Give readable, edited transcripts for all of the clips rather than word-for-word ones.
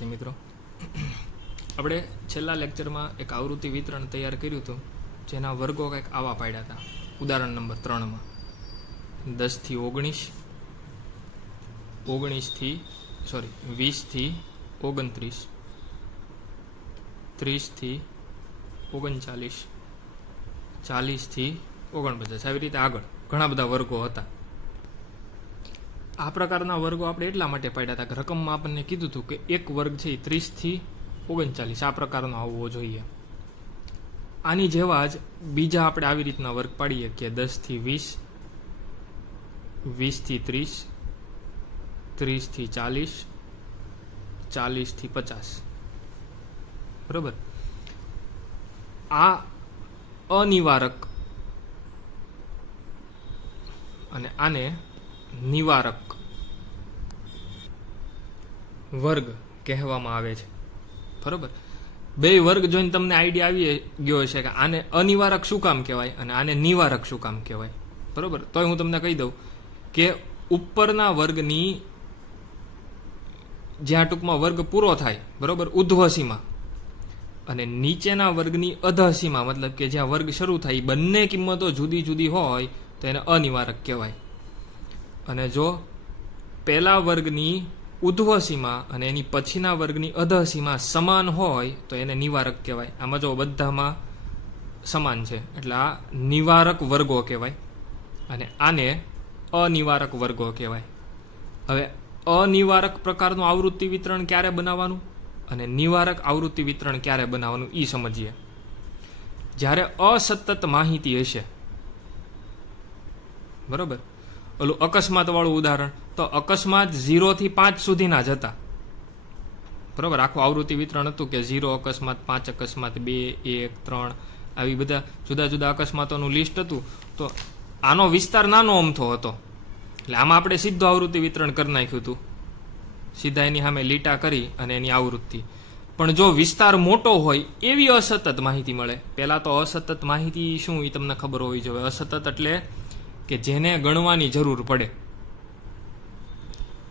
વિદ્યાર્થી મિત્રો, આપણે છેલ્લા લેક્ચરમાં એક આવૃત્તિ વિતરણ તૈયાર કર્યું હતું, જેના વર્ગો કંઈક આવા પાડ્યા હતા. ઉદાહરણ નંબર 3માં 10 થી 19, 20 થી 29, 30 થી 39, 40 થી 49, આવી રીતે આગળ ઘણા બધા વર્ગો હતા. આ પ્રકારના વર્ગો આપણે એટલા માટે પાડ્યા હતા કે રકમમાં આપણને કીધું હતું કે એક વર્ગ છે 30 થી 39 આ પ્રકારનો આવવો જોઈએ. આની જેવા જ બીજા આપણે આવી રીતના વર્ગ પાડીએ કે 10 થી 20, 20 થી 30, 30 થી 40, 40 થી 50. બરોબર. આ અનિવારક અને આને નિવારક વર્ગ કહેવામાં આવે છે. બરોબર. બે વર્ગ જોઈને તમને આઈડિયા આવી ગયો છે કે આને અનિવારક શું કામ કહેવાય અને આને નિવારક શું કામ કહેવાય. બરોબર. તોય હું તમને કહી દઉં કે ઉપરના વર્ગની જ્યાં ટૂંકમાં વર્ગ પૂરો થાય, બરોબર, ઉધ્વસીમાં, અને નીચેના વર્ગની અધસીમાં, મતલબ કે જ્યાં વર્ગ શરૂ થાય, બંને કિંમતો જુદી જુદી હોય તો એને અનિવારક કહેવાય. અને જો પહેલા વર્ગની ઉધ્વસીમાં અને એની પછીના વર્ગની અધસીમાં સમાન હોય તો એને નિવારક કહેવાય. આમાં જો બધામાં સમાન છે એટલે આ નિવારક વર્ગો કહેવાય અને આને અનિવારક વર્ગો કહેવાય. હવે અનિવારક પ્રકારનું આવૃત્તિ વિતરણ ક્યારે બનાવવાનું અને નિવારક આવૃત્તિ વિતરણ ક્યારે બનાવવાનું એ સમજીએ. જ્યારે અસતત માહિતી હશે, બરોબર, ઓલું અકસ્માત વાળું ઉદાહરણ, તો અકસ્માત 0 થી 5 સુધીના જ હતા. બરોબર. આખું આવૃત્તિ વિતરણ હતું કે 0 અકસ્માત, 5 અકસ્માત, 2, 1, 3 આવી બધા જુદા જુદા અકસ્માતોનું લિસ્ટ હતું. તો આનો વિસ્તાર નાનો અમથો હતો એટલે આમાં આપણે સીધું આવૃત્તિ વિતરણ કરી નાખ્યું હતું, સીધા એની સામે લીટા કરી અને એની આવૃત્તિ. પણ જો વિસ્તાર મોટો હોય એવી અસતત માહિતી મળે. પહેલા તો અસતત માહિતી શું એ તમને ખબર હોવી જોઈએ. અસતત એટલે કે જેને ગણવાની જરૂર પડે,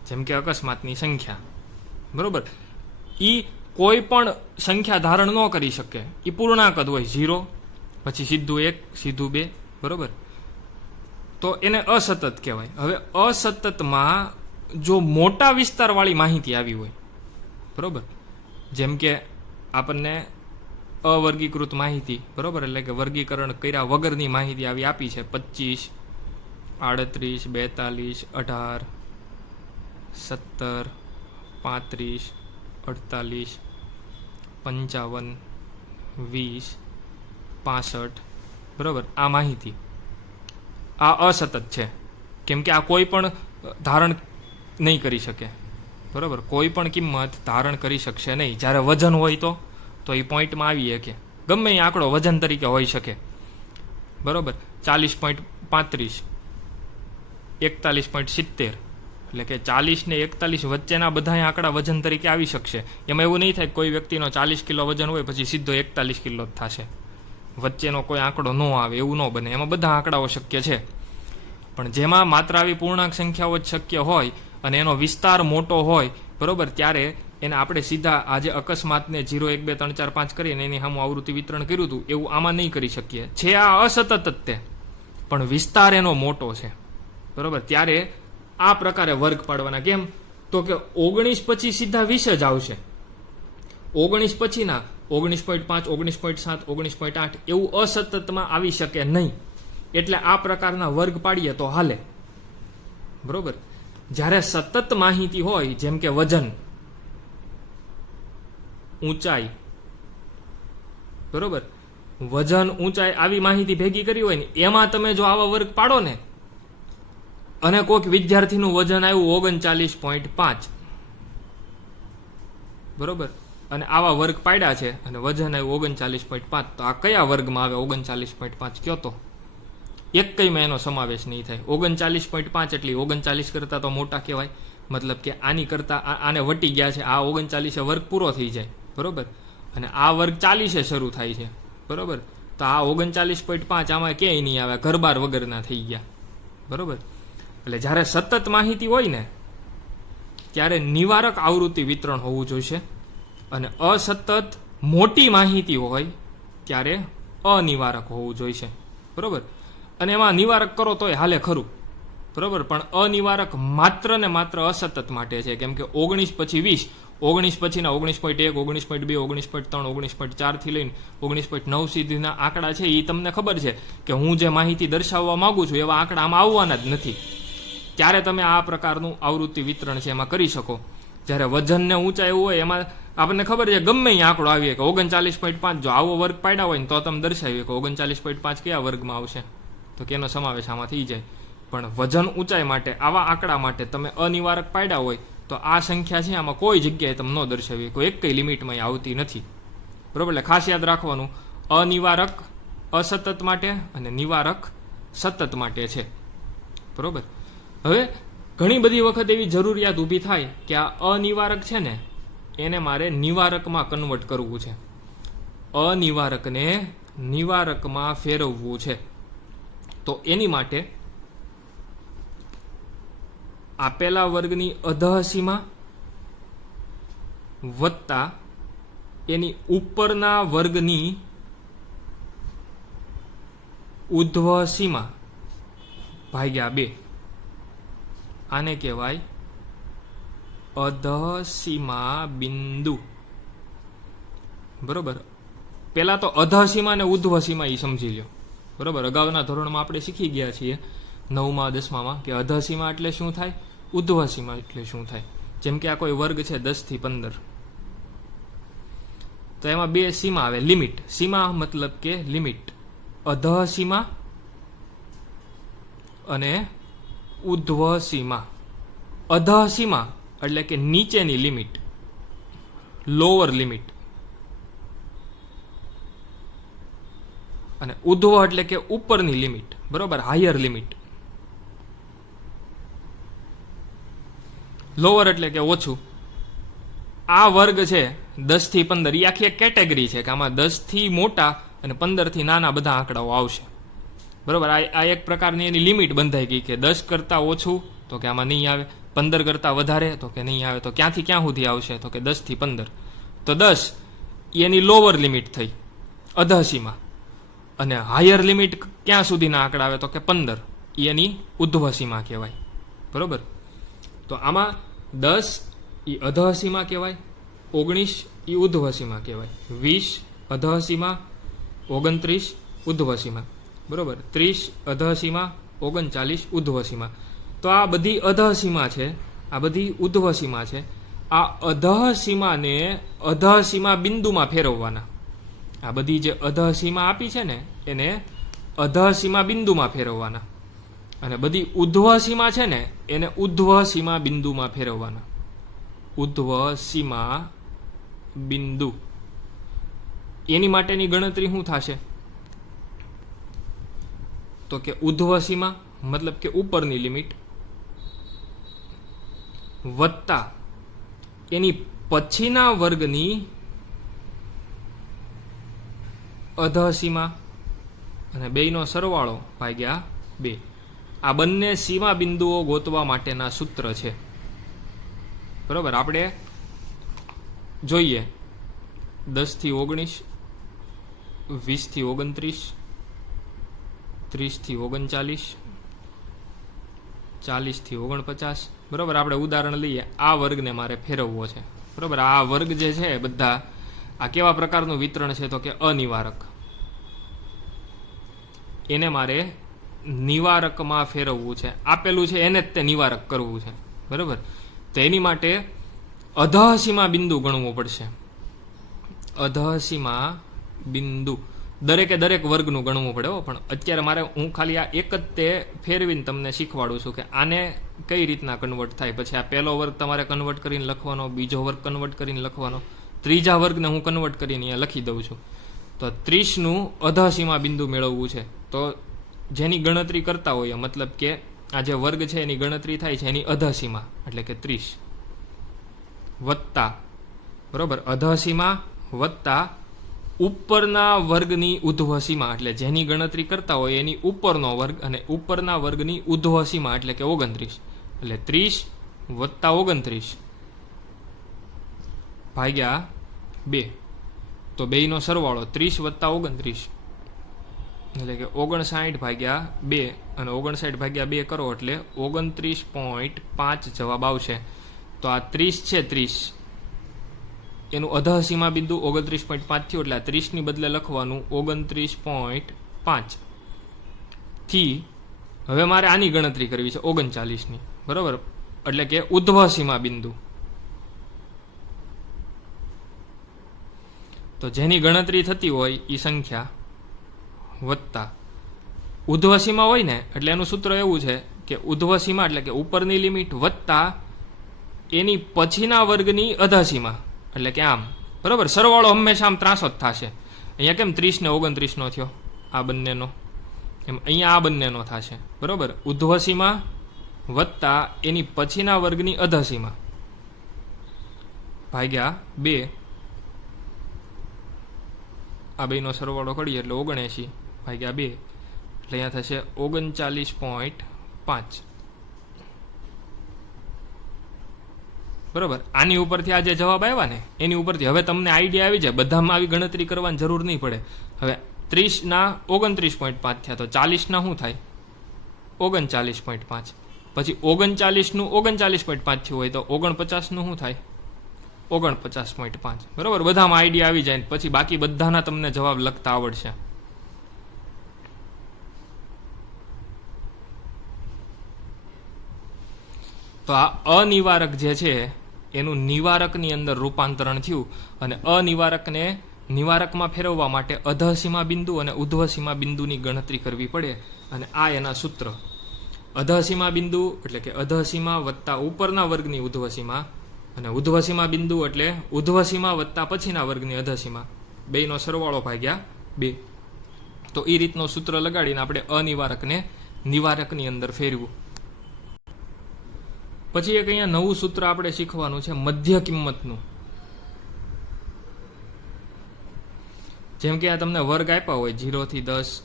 જેમ કે અકસ્માતની સંખ્યા, બરોબર, ઈ કોઈ પણ સંખ્યા ધારણ ન કરી શકે. એ પૂર્ણાંક જ હોય, 0 પછી સીધું 1, સીધું 2, બરોબર, તો એને અસતત કહેવાય. હવે અસતતમાં જો મોટા વિસ્તારવાળી માહિતી આવી હોય, બરોબર, જેમ કે આપણને અવર્ગીકૃત માહિતી, બરોબર, એટલે કે વર્ગીકરણ કર્યા વગરની માહિતી આવી આપી છે, 25, 38, 42, 18, 17, 35, 48, 55, 20, 65, બરોબર, આ માહિતી આ અસતત છે. કેમ કે આ કોઈ પણ ધારણ નહીં કરી શકે, બરોબર, કોઈ પણ કિંમત ધારણ કરી શકશે નહીં. જ્યારે વજન હોય તો એ પોઈન્ટમાં આવીએ કે ગમે એ આંકડો વજન તરીકે હોઈ શકે, બરોબર, 40.35, 41.70, એટલે કે 40 ને 41 વચ્ચેના બધા આંકડા વજન તરીકે આવી શકશે. એમાં એવું નહીં થાય કે કોઈ વ્યક્તિનો 40 કિલો વજન હોય પછી સીધો 41 કિલો જ થશે, વચ્ચેનો કોઈ આંકડો ન આવે, એવું ન બને. એમાં બધા આંકડાઓ શક્ય છે. પણ જેમાં માત્ર આવી પૂર્ણાંક સંખ્યાઓ જ શક્ય હોય અને એનો વિસ્તાર મોટો હોય, બરોબર, ત્યારે એને આપણે સીધા આજે અકસ્માતને 0, 1, 2, 3, 4, 5 કરીને એની સામું આવૃત્તિ વિતરણ કર્યું હતું એવું આમાં નહીં કરી શકીએ. છે આ અસતત જ તે, પણ વિસ્તાર એનો મોટો છે, બરોબર. ત્યારે આ પ્રકારે વર્ગ પાડવાના. કેમ તો કે 19 પછી સીધા 20 જ આવશે. 19 પછીના 19.5, 19.7, 19.8 એવું અસતતમાં આવી શકે નહીં. એટલે આ પ્રકારના વર્ગ પાડીએ તો હાલે, બરોબર. જ્યારે સતત માહિતી હોય, જેમ કે વજન, ઊંચાઈ, બરોબર, વજન, ઊંચાઈ આવી માહિતી ભેગી કરી હોય ને, એમાં તમે જો આવા વર્ગ પાડો ને, અને કોઈક વિદ્યાર્થીનું વજન આવ્યું 39.5, બરોબર, અને આવા વર્ગ પાડ્યા છે અને વજન આવ્યું 39.5, તો આ કયા વર્ગમાં આવે? 39.5 કયો તો એક કઈમાં એનો સમાવેશ નહીં થાય. 39.5 એટલે 39 કરતા તો મોટા કહેવાય, મતલબ કે આની કરતા આને વટી ગયા છે. આ 39 વર્ગ પૂરો થઈ જાય, બરોબર, અને આ વર્ગ 40 શરૂ થાય છે, બરોબર, તો આ 39.5 આમાં ક્યાંય નહીં આવે, ઘરબાર વગરના થઈ ગયા, બરોબર. એટલે જ્યારે સતત માહિતી હોય ને ત્યારે નિવારક આવૃત્તિ વિતરણ હોવું જોઈશે. અને અસતત મોટી માહિતી હોય ત્યારે અનિવારક હોવું જોઈશે. બરોબર. અને એમાં નિવારક કરો તોય હાલે ખરું. બરોબર. પણ અનિવારક માત્ર ને માત્ર અસતત માટે છે. કેમ કે 19 પછી 20, 19 પછીના 19.1, 19.2, 19.3, 19.4 થી લઈને 19.9 સુધીના આંકડા છે એ તમને ખબર છે કે હું જે માહિતી દર્શાવવા માંગુ છું એવા આંકડા આમાં આવવાના જ નથી. ત્યારે તમે આ પ્રકારનું આવૃત્તિ વિતરણ છે એમાં કરી શકો. જ્યારે વજન ને ઊંચાઈ એવું હોય એમાં આપણને ખબર છે ગમે એ આંકડો આવીએ કે 39.5 જો આવો વર્ગ પાડ્યા હોય ને તો તમે દર્શાવીએ કે 39.5 કયા વર્ગમાં આવશે, તો કે એનો સમાવેશ આમાં થઈ જાય. પણ વજન ઊંચાઈ માટે આવા આંકડા માટે તમે અનિવારક પાડ્યા હોય તો આ સંખ્યા છે આમાં કોઈ જગ્યાએ તમે ન દર્શાવીએ, કોઈ એક કઈ લિમિટમાં આવતી નથી. બરોબર. એટલે ખાસ યાદ રાખવાનું, અનિવારક અસતત માટે અને નિવારક સતત માટે છે. બરોબર. હવે ઘણી બધી વખત એવી જરૂરિયાત ઊભી થાય કે આ અનિવારક છે ને એને મારે નિવારકમાં કન્વર્ટ કરવું છે, અનિવારકને નિવારકમાં ફેરવવું છે. તો એની માટે આપેલા વર્ગની અધઃસીમા વત્તા એની ઉપરના વર્ગની ઉર્ધ્વ સીમા ભાગ્યા 2, આને કહેવાય અધઃસીમા બિંદુ. બરોબર. પેલા તો અધઃસીમા અને ઉર્ધ્વ સીમા એ સમજી લો. બરોબર. અગાઉના ધોરણમાં આપણે શીખી ગયા છીએ 9મા 10મામાં કે અધઃસીમા એટલે શું થાય, ઉર્ધ્વ સીમા એટલે શું થાય. જેમ કે આ કોઈ વર્ગ છે 10 થી 15, તો એમાં 2 સીમા આવે, લિમિટ. સીમા મતલબ કે લિમિટ, અધઃસીમા અને ઉર્ધ્વ સીમા. અધઃસીમા એટલે કે નીચેની લિમિટ, લોઅર લિમિટ, અને ઉર્ધ્વ એટલે કે ઉપરની લિમિટ. બરોબર. Higher limit. લોઅર એટલે કે ઓછું. આ વર્ગ છે 10 થી 15 એ આખી એક કેટેગરી છે કે આમાં 10 થી મોટા અને 15 થી નાના બધા આંકડાઓ આવશે. બરોબર. આ એક પ્રકારની એની લિમિટ બંધાઈ ગઈ કે 10 કરતા ઓછું તો કે આમાં નહીં આવે, 15 કરતા વધારે તો કે નહીં આવે. તો ક્યાંથી ક્યાં સુધી આવશે, તો કે 10 થી 15. તો 10 એની લોઅર લિમિટ થઈ, અધઃસીમા. અને હાયર લિમિટ ક્યાં સુધીના આંકડા આવે, તો કે 15, એની ઉર્ધ્વ સીમા કહેવાય. બરોબર. તો આમાં 10 એ અધઃસીમા કહેવાય, 19 એ ઉર્ધ્વ સીમા કહેવાય, 20 અધઃસીમા, 29 ઉર્ધ્વ સીમા. બરોબર. 30 અધઃસીમા, 39 ઉર્ધ્વ સીમા. તો આ બધી અધઃસીમા છે, આ બધી ઉર્ધ્વ સીમા છે. આ અધઃસીમાને અધઃસીમા બિંદુમાં ફેરવવાના. આ બધી જે અધઃસીમા આપી છે ને એને અધઃસીમા બિંદુમાં ફેરવવાના. અને બધી ઉર્ધ્વ સીમા છે ને એને ઉર્ધ્વ સીમા બિંદુમાં ફેરવવાના. ઉર્ધ્વ સીમા બિંદુ. એની માટેની ગણતરી શું થશે, તો કે ઉર્ધ્વ સીમા મતલબ કે ઉપરની લિમિટ વત્તા એની પછીના વર્ગની અધઃસીમા અને બેયનો સરવાળો ભાગ્યા 2. આ બંને સીમા બિંદુઓ ગોતવા માટેના સૂત્ર છે. બરોબર. આપણે જોઈએ 10 થી 19, 20 થી 29, 30 થી 39, 40 થી 49. બરોબર. આપણે ઉદાહરણ લઈએ, આ વર્ગને મારે ફેરવવો છે. બરોબર. આ વર્ગ જે છે બધા આ કેવા પ્રકારનું વિતરણ છે, તો કે અનિવારક. એને મારે નિવારકમાં ફેરવવું છે. આપેલું છે એને જ તે નિવારક કરવું છે. બરોબર. તો એની માટે અધઃસીમા બિંદુ ગણવું પડશે. અધઃસીમા બિંદુ દરેકે દરેક વર્ગનું ગણવું પડે. પણ અત્યારે મારે હું ખાલી આ એક જ તે ફેરવીને તમને શીખવાડું છું કે આને કઈ રીતના કન્વર્ટ થાય. પછી આ પહેલો વર્ગ તમારે કન્વર્ટ કરીને લખવાનો, બીજો વર્ગ કન્વર્ટ કરીને લખવાનો, ત્રીજા વર્ગને હું કન્વર્ટ કરીને અહીંયા લખી દઉં છું. તો 30નું અધઃસીમા બિંદુ મેળવવું છે. તો જેની ગણતરી કરતા હોઈએ, મતલબ કે આ જે વર્ગ છે એની ગણતરી થાય છે એની અધઃસીમા એટલે કે 30 વત્તા, બરોબર, અધઃસીમા વત્તા ઉપરના વર્ગની ઉર્ધ્વ સીમા એટલે જેની ગણતરી કરતા હોય એની ઉપરનો વર્ગ અને ઉપરના વર્ગની ઉર્ધ્વ સીમા એટલે કે 29. એટલે 30 વત્તા 29 ભાગ્યા 2 તો બેયનો સરવાળો 30 વત્તા 29 એટલે કે 59 ભાગ્યા 2 અને 59 ભાગ્યા 2 કરો એટલે 29.5 જવાબ આવશે. તો આ 30 છે 30 એનું અધઃસીમા બિંદુ 29.5 થયું એટલે આ 30 ની બદલે લખવાનું 29.5 થી હવે મારે આની ગણતરી કરવી છે 39 ની, બરોબર, એટલે કે ઉધ્વસીમા બિંદુ. તો જેની ગણતરી થતી હોય એ સંખ્યા વત્તા ઉધ્વસીમા હોય ને એટલે એનું સૂત્ર એવું છે કે ઉધ્વસીમા એટલે કે ઉપરની લિમિટ વત્તા એની પછીના વર્ગની અધઃસીમા એટલે કે આમ, બરોબર. સરવાળો હંમેશા આમ ત્રાસો જ થશે. અહીંયા કેમ 30 ને 29 નો થયો આ બંનેનો, એમ અહીંયા આ બંનેનો થશે, બરોબર. ઉધ્વસીમા વત્તા એની પછીના વર્ગની અધઃસીમા ભાગ્યા 2, આ બેનો સરવાળો કરીએ એટલે 79 ભાગ્યા 2 એટલે અહીંયા થશે 39.5, બરોબર. આની ઉપરથી આ જે જવાબ આવ્યા ને એની ઉપરથી હવે તમને આઈડિયા આવી જાય, બધામાં આવી ગણતરી કરવાની જરૂર નહીં પડે. હવે 30 ના 29.5 થયા તો 40 ના શું થાય 39.5, પછી 39 નું 39.5 થયું હોય તો 49 નું શું થાય 49.5, બરોબર. બધામાં આઈડિયા આવી જાય પછી બાકી બધાના તમને જવાબ લખતા આવડશે. તો આ અનિવારક જે છે એનું નિવારકની અંદર રૂપાંતરણ થયું અને અનિવારકને નિવારકમાં ફેરવવા માટે અધઃસીમા બિંદુ અને ઉધ્વસીમા બિંદુની ગણતરી કરવી પડે અને આ એના સૂત્ર. અધઃસીમા બિંદુ એટલે કે અધઃસીમા વત્તા ઉપરના વર્ગની ઉધ્વસીમા અને ઉધ્વસીમા બિંદુ એટલે ઉધ્વસીમા વત્તા પછીના વર્ગની અધઃસીમા, બેયનો સરવાળો ભાગ્યા 2. તો એ રીતનો સૂત્ર લગાડીને આપણે અનિવારકને નિવારકની અંદર ફેરવું. પછી એક અહીંયા નવું સૂત્ર આપણે શીખવાનું છે મધ્ય કિંમતનું. જેમ કે આ તમને વર્ગ આપ્યા હોય 0 થી 10,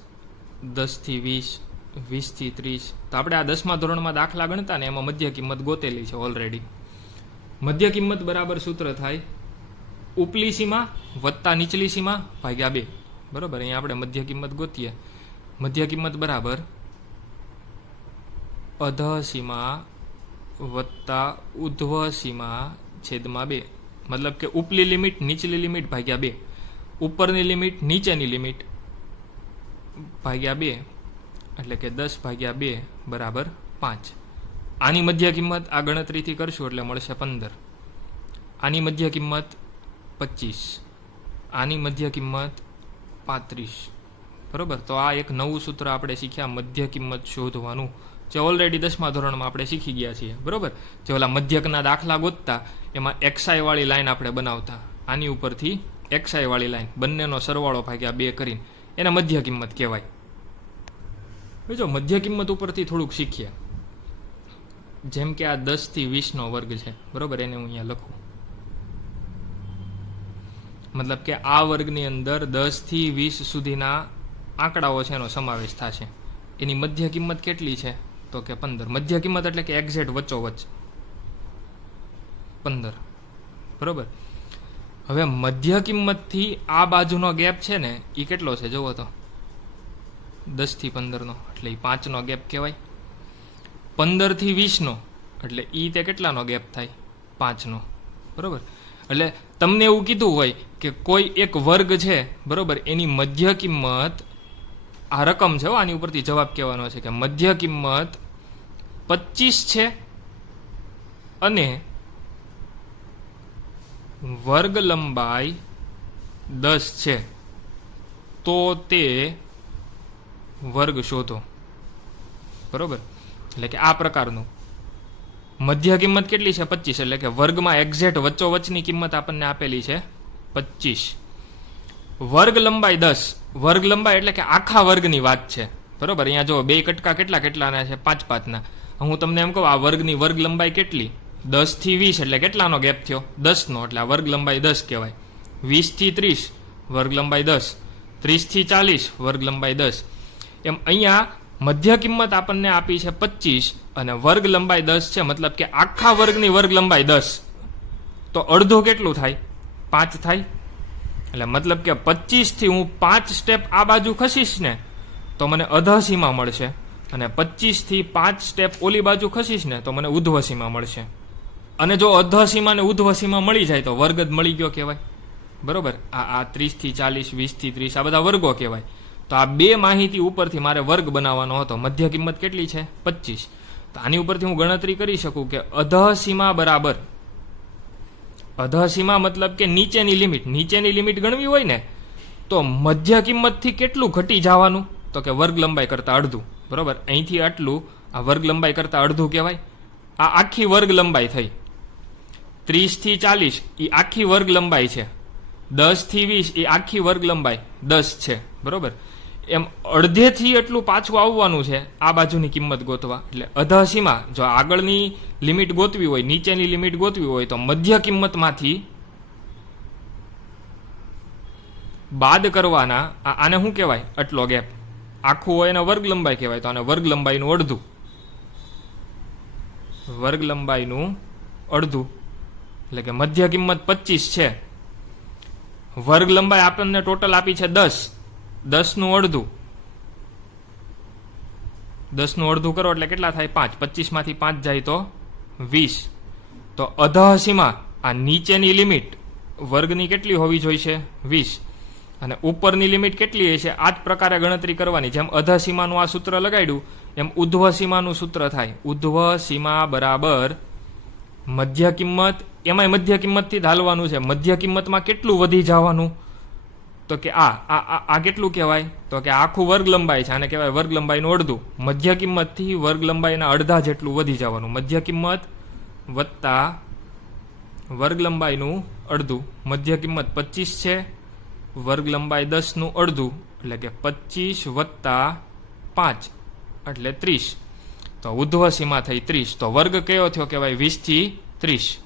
10 થી 20, 20 થી 30, તો આપણે આ 10મા ધોરણમાં દાખલા ગણતા ને એમાં મધ્ય કિંમત ગોતેલી છે ઓલરેડી. મધ્ય કિંમત બરાબર સૂત્ર થાય ઉપલી સીમા વત્તા નીચલી સીમા ભાગ્યા 2, બરોબર. અહીંયા આપણે મધ્ય કિંમત ગોતીએ. મધ્ય કિંમત બરાબર અધઃસીમા વત્તા ઉધ્વસીમા છેદમાં 2, મતલબ કે ઉપલી લિમિટ નીચલી લિમિટ ભાગ્યા 2, ઉપરની લિમિટ નીચેની લિમિટ ભાગ્યા 2 એટલે કે 10 ભાગ્યા 2 બરાબર 5. આની મધ્ય કિંમત આ ગણતરીથી કરશું એટલે મળશે 15. આની મધ્ય કિંમત 25, આની મધ્ય કિંમત 35, બરોબર. તો આ એક નવું સૂત્ર આપણે શીખ્યા મધ્ય કિંમત શોધવાનું, જે ઓલરેડી 10મા ધોરણમાં આપણે શીખી ગયા છીએ, બરોબર. જે ઓલા મધ્યકના દાખલા ગોતતા એમાં XI વાળી લાઈન આપણે બનાવતા, આની ઉપરથી XI વાળી લાઈન બંનેનો સરવાળો ભાગ્યા 2 કરીને એને મધ્ય કિંમત કહેવાય. બીજો મધ્ય કિંમત ઉપરથી થોડુંક શીખીએ. જેમ કે આ 10 થી 20 નો વર્ગ છે, બરોબર. એને હું અહીંયા લખું, મતલબ કે આ વર્ગની અંદર 10 થી 20 સુધીના આંકડાઓ છે એનો સમાવેશ થશે. એની મધ્ય કિંમત કેટલી છે તો કે 15. મધ્ય કિંમત એટલે કે એક્ઝેક્ટ વચ્ચોવચ્ચ 15, બરોબર. હવે મધ્ય કિંમતથી આ બાજુનો ગેપ છે ને એ કેટલો છે જુઓ તો 10 થી 15 નો એટલે એ 5 નો ગેપ કહેવાય. 15 થી 20 નો એટલે ઈ તે કેટલાનો ગેપ થાય 5 નો, બરોબર. એટલે તમને એવું કીધું હોય કે કોઈ એક વર્ગ છે, બરોબર, એની મધ્ય કિંમત આ રકમ છે, આની ઉપરથી જવાબ કહેવાનો છે કે મધ્ય કિંમત 25 છે અને વર્ગ લંબાઈ 10 છે, તો તે વર્ગ શોધો, બરોબર. એટલે કે આ પ્રકારનું મધ્ય કિંમત કેટલી છે 25, એટલે કે વર્ગમાં એક્ઝેક્ટ વચ્ચોવચ્ચની કિંમત આપણને આપેલી છે 25. વર્ગ લંબાઈ 10, વર્ગ લંબાઈ એટલે કે આખા વર્ગની વાત છે, બરોબર. અહીંયા જો 2 કટકા કેટલાના છે 5 ના. હું તમને એમ કહું આ વર્ગની વર્ગ લંબાઈ કેટલી 10 થી 20 એટલે કેટલાનો ગેપ થયો 10 નો, એટલે આ વર્ગ લંબાઈ 10 કહેવાય. 20 થી 30 વર્ગ લંબાઈ 10, 30 થી 40 વર્ગ લંબાઈ 10. એમ અહીંયા મધ્ય કિંમત આપણને આપી છે 25 અને વર્ગ લંબાઈ 10 છે, મતલબ કે આખા વર્ગની વર્ગ લંબાઈ 10, તો અડધું કેટલું થાય 5 થાય, એટલે મતલબ કે 25 થી હું 5 સ્ટેપ આ બાજુ ખસીશ ને તો મને અધઃસીમા મળશે, અને 25 થી 5 સ્ટેપ ઓલી બાજુ ખસીશ ને તો મને ઉધ્વસીમા મળશે. અને જો અધઃસીમા ને ઉધ્વસીમા મળી જાય તો વર્ગ જ મળી ગયો કહેવાય. બરોબર, આ 30 થી 40, 20 થી 30 આ બધા વર્ગો કહેવાય. તો આ બે માહિતી ઉપરથી મારે વર્ગ બનાવવાનો હતો. મધ્ય કિંમત કેટલી છે? 25. તો આની ઉપરથી હું ગણતરી કરી શકું કે અધઃસીમા બરાબર, અધઃસીમા મતલબ કે નીચેની લિમિટ ગણવી હોય ને તો મધ્ય કિંમતથી કેટલું ઘટી જવાનું? તો કે વર્ગ લંબાઈ કરતા અડધું. બરોબર, અહીંથી આટલું આ વર્ગ લંબાઈ કરતા અડધું કહેવાય. આ આખી વર્ગ લંબાઈ થઈ. 30 થી 40 એ આખી વર્ગ લંબાઈ છે. 10 થી 20 એ આખી વર્ગ લંબાઈ 10 છે. બરોબર, એમ અડધેથી એટલું પાછું આવવાનું છે આ બાજુની કિંમત ગોતવા. એટલે અધઃસીમા જો આગળની લિમિટ ગોતવી હોય, નીચેની લિમિટ ગોતવી હોય તો મધ્ય કિંમતમાંથી બાદ કરવાના. આને શું કહેવાય? આટલો ગેપ આખું હોય એને વર્ગ લંબાઈ કહેવાય. તો આને વર્ગ લંબાઈનું અડધું, વર્ગ લંબાઈનું અડધું. એટલે કે મધ્ય કિંમત 25 છે, વર્ગ લંબાઈ આપણને ટોટલ આપી છે 10, 10 નું અડધું. 10 નું અડધું કરો એટલે કેટલા થાય? 5. 25 માંથી 5 જાય તો 20. તો અધઃસીમા આ નીચેની લિમિટ વર્ગની કેટલી હોવી જોઈએ? 20. અને ઉપરની લિમિટ કેટલી હશે? આ જ પ્રકારે ગણતરી કરવાની. જેમ અધઃસીમાનું આ સૂત્ર લગાડ્યું એમ ઉધ્વસીમાનું સૂત્ર થાય. ઉધ્વસીમા બરાબર મધ્ય કિંમત, એમાંય મધ્ય કિંમતથી જ હાલવાનું છે. મધ્ય કિંમતમાં કેટલું વધી જવાનું? તો કે આ કેટલું કહેવાય? તો કે આખું વર્ગ લંબાઈ છે, આને કહેવાય વર્ગ લંબાઈનું અડધું. મધ્ય કિંમતથી વર્ગ લંબાઈના અડધા જેટલું વધી જવાનું. મધ્ય કિંમત વત્તા વર્ગ લંબાઈનું અડધું. મધ્ય કિંમત 25 છે, વર્ગ લંબાઈ 10 નું અડધું એટલે કે 25 વત્તા 5 એટલે 30. તો ઉધ્વસીમા થઈ 30. તો વર્ગ કયો થયો કહેવાય? 20 થી 30.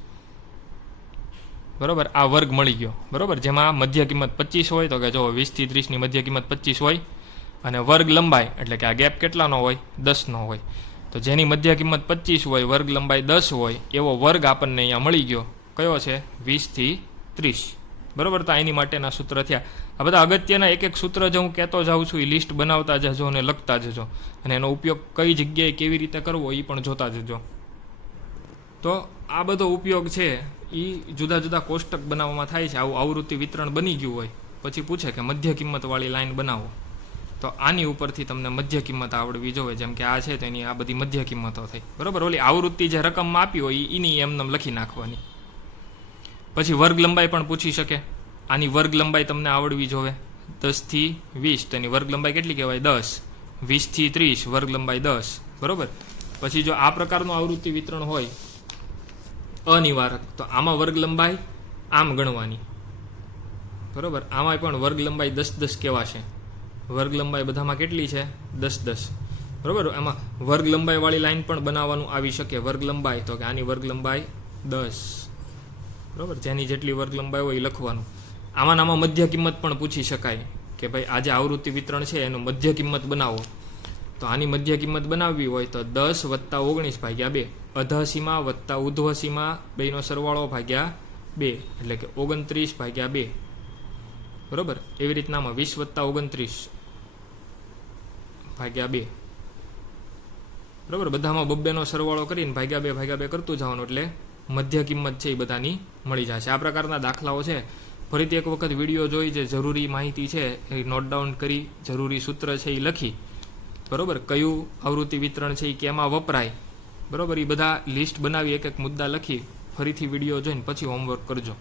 બરોબર, આ વર્ગ મળી ગયો. બરોબર, જેમાં મધ્ય કિંમત 25 હોય તો કે જો 20 થી 30 ની મધ્ય કિંમત 25 હોય, અને વર્ગ લંબાઈ એટલે કે આ ગેપ કેટલાનો હોય? 10 નો હોય. તો જેની મધ્ય કિંમત 25 હોય, વર્ગ લંબાઈ 10 હોય, એવો વર્ગ આપણને અહીંયા મળી ગયો. કયો છે? 20 થી 30. બરોબર, તો એની માટેના સૂત્ર થયા. આ બધા અગત્યના એક એક સૂત્ર જો હું કહેતો જાઉં છું, એ લિસ્ટ બનાવતા જજો અને લખતા જજો, અને એનો ઉપયોગ કઈ જગ્યાએ કેવી રીતે કરવો એ પણ જોતા જજો. તો આ બધો ઉપયોગ છે એ જુદા જુદા કોષ્ટક બનાવવામાં થાય છે. આવું આવૃત્તિ વિતરણ બની ગયું હોય પછી પૂછે કે મધ્ય કિંમતવાળી લાઈન બનાવો, તો આની ઉપરથી તમને મધ્ય કિંમત આવડવી જોઈએ. જેમ કે આ છે તો એની આ બધી મધ્ય કિંમતો થઈ. બરોબર, ઓલી આવૃત્તિ જે રકમમાં આપી હોય એની એમને લખી નાખવાની. પછી વર્ગ લંબાઈ પણ પૂછી શકે. આની વર્ગ લંબાઈ તમને આવડવી જોઈએ. 10 થી 20 તો એની વર્ગ લંબાઈ કેટલી કહેવાય? 10. 20 થી 30 વર્ગ લંબાઈ 10. બરોબર, પછી જો આ પ્રકારનું આવૃત્તિ વિતરણ હોય અનિવારક, તો આમાં વર્ગ લંબાઈ આમ ગણવાની. બરોબર, આમાં પણ વર્ગ લંબાઈ 10-10 કહેવાશે. વર્ગ લંબાઈ બધામાં કેટલી છે? 10-10. બરોબર, એમાં વર્ગ લંબાઈ વાળી લાઈન પણ બનાવવાનું આવી શકે. વર્ગ લંબાઈ તો કે આની વર્ગ લંબાઈ 10. બરોબર, જેની જેટલી વર્ગ લંબાઈ હોય એ લખવાનું. આમાં મધ્ય કિંમત પણ પૂછી શકાય કે ભાઈ આ જે આવૃત્તિ વિતરણ છે એનું મધ્ય કિંમત બનાવો. તો આની મધ્ય કિંમત બનાવવી હોય તો 10 વત્તા 19 ભાગ્યા 2, અધઃસીમા વત્તા ઉધ્વસીમા બેનો સરવાળો ભાગ્યા 2 એટલે કે 29 ભાગ્યા 2. બરોબર, એવી રીતનામાં 20 વત્તા 29 ભાગ્યા 2. બરોબર, બધામાં બબ્બેનો સરવાળો કરીને ભાગ્યા 2 કરતું જવાનું એટલે મધ્ય કિંમત છે એ બધાની મળી જશે. આ પ્રકારના દાખલાઓ છે. ફરીથી એક વખત વિડીયો જોઈ, જે જરૂરી માહિતી છે એ નોટ ડાઉન કરી, જરૂરી સૂત્ર છે એ લખી. બરોબર, કયું આવૃત્તિ વિતરણ છે એ કેમાં વપરાય, બરોબર, એ બધા લિસ્ટ બનાવી એક એક મુદ્દા લખી ફરીથી વિડીયો જોઈને પછી હોમવર્ક કરજો.